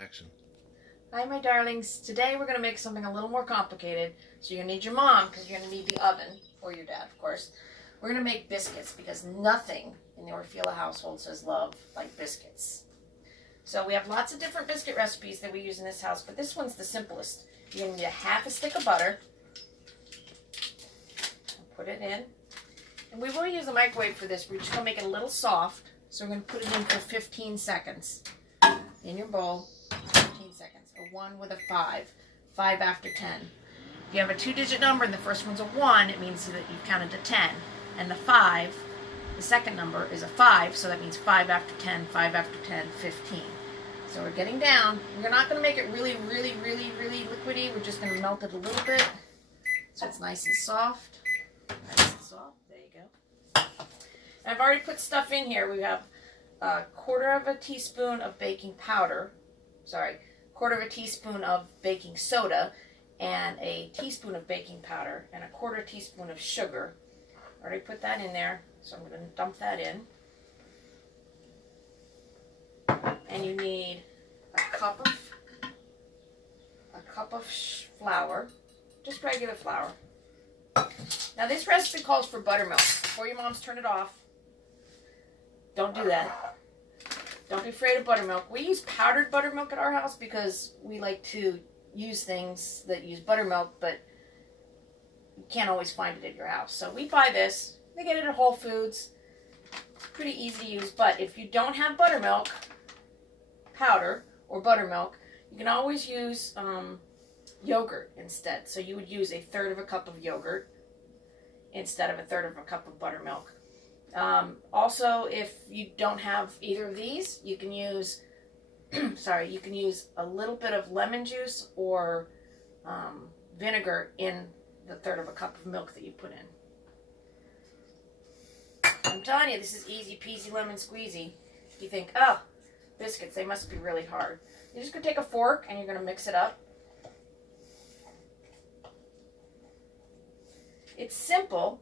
Action. Hi, my darlings. Today we're going to make something a little more complicated. So you're going to need your mom because you're going to need the oven, or your dad, of course. We're going to make biscuits because nothing in the Orfila household says love like biscuits. So we have lots of different biscuit recipes that we use in this house, but this one's the simplest. You're going to need a half a stick of butter. Put it in. And we will use a microwave for this. We're just going to make it a little soft. So we're going to put it in for 15 seconds in your bowl. 15 seconds. A 1 with a 5. 5 after 10. If you have a 2-digit number and the first one's a 1, it means that you've counted to 10. And the 5, the second number, is a 5, so that means 5 after 10, 5 after 10, 15. So we're getting down. We're not going to make it really liquidy. We're just going to melt it a little bit so it's nice and soft. Nice and soft. There you go. I've already put stuff in here. We have a 1/4 teaspoon of baking powder. Sorry, 1/4 teaspoon of baking soda, and a teaspoon of baking powder, and a 1/4 teaspoon of sugar. I already put that in there, so I'm going to dump that in. And you need a cup of flour, just regular flour. Now this recipe calls for buttermilk. Before your moms turn it off, don't do that. Don't be afraid of buttermilk. We use powdered buttermilk at our house because we like to use things that use buttermilk, but you can't always find it at your house. So we buy this. They get it at Whole Foods. It's pretty easy to use, but if you don't have buttermilk powder or buttermilk, you can always use yogurt instead. So you would use 1/3 cup of yogurt instead of 1/3 cup of buttermilk. Also, if you don't have either of these, you can use you can use a little bit of lemon juice or vinegar in the 1/3 cup of milk that you put in. I'm telling you, this is easy peasy lemon squeezy. You think, oh, biscuits, they must be really hard. You're just going to take a fork and you're going to mix it up. It's simple,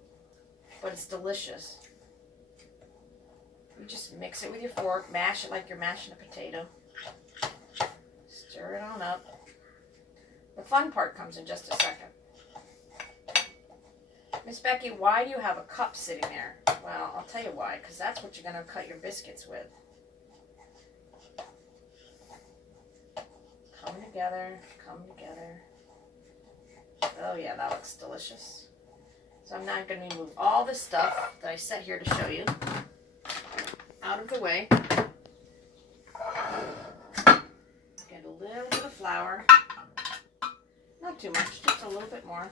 but it's delicious. You just mix it with your fork, mash it like you're mashing a potato. Stir it on up. The fun part comes in just a second. Miss Becky, why do you have a cup sitting there? Well, I'll tell you why, because that's what you're going to cut your biscuits with. Come together, come together. Oh yeah, that looks delicious. So I'm now going to move all this stuff that I set here to show you out of the way. Get a little bit of flour. Not too much, just a little bit more.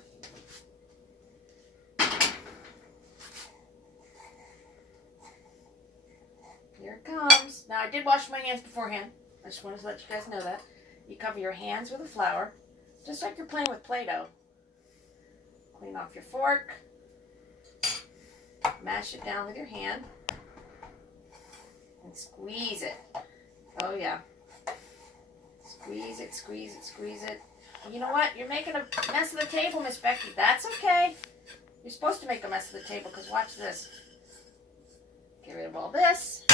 Here it comes. Now I did wash my hands beforehand. I just wanted to let you guys know that. You cover your hands with the flour, just like you're playing with Play-Doh. Clean off your fork. Mash it down with your hand. And squeeze it. Oh yeah. Squeeze it, squeeze it, squeeze it. And you know what? You're making a mess of the table, Miss Becky. That's okay. You're supposed to make a mess of the table because watch this. Get rid of all this.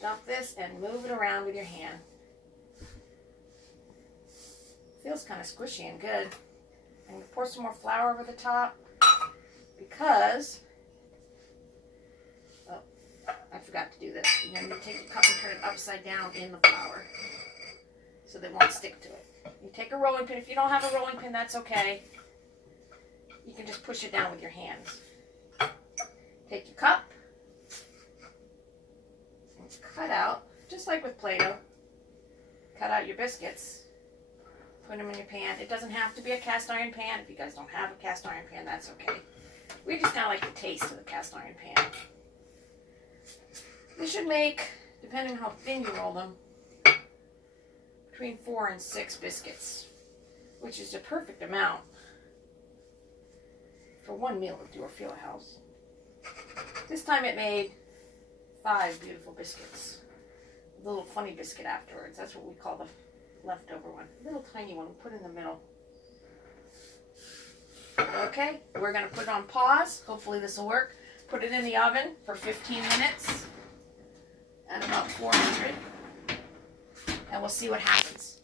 Dump this and move it around with your hand. Feels kind of squishy and good. I'm going to pour some more flour over the top because, oh, I forgot to do this. You're going to take the cup and turn it upside down in the flour so they won't stick to it. You take a rolling pin. If you don't have a rolling pin, that's okay. You can just push it down with your hands. Take your cup and cut out, just like with Play-Doh, cut out your biscuits. Put them in your pan. It doesn't have to be a cast iron pan. If you guys don't have a cast iron pan, that's okay. We just kind of like the taste of the cast iron pan. This should make, depending on how thin you roll them, between 4 and 6 biscuits, which is a perfect amount for one meal at the Orfila house. This time it made 5 beautiful biscuits. A little funny biscuit afterwards. That's what we call the leftover one. Little tiny one. We'll put in the middle. Okay, we're going to put it on pause. Hopefully this will work. Put it in the oven for 15 minutes at about 400. and we'll see what happens.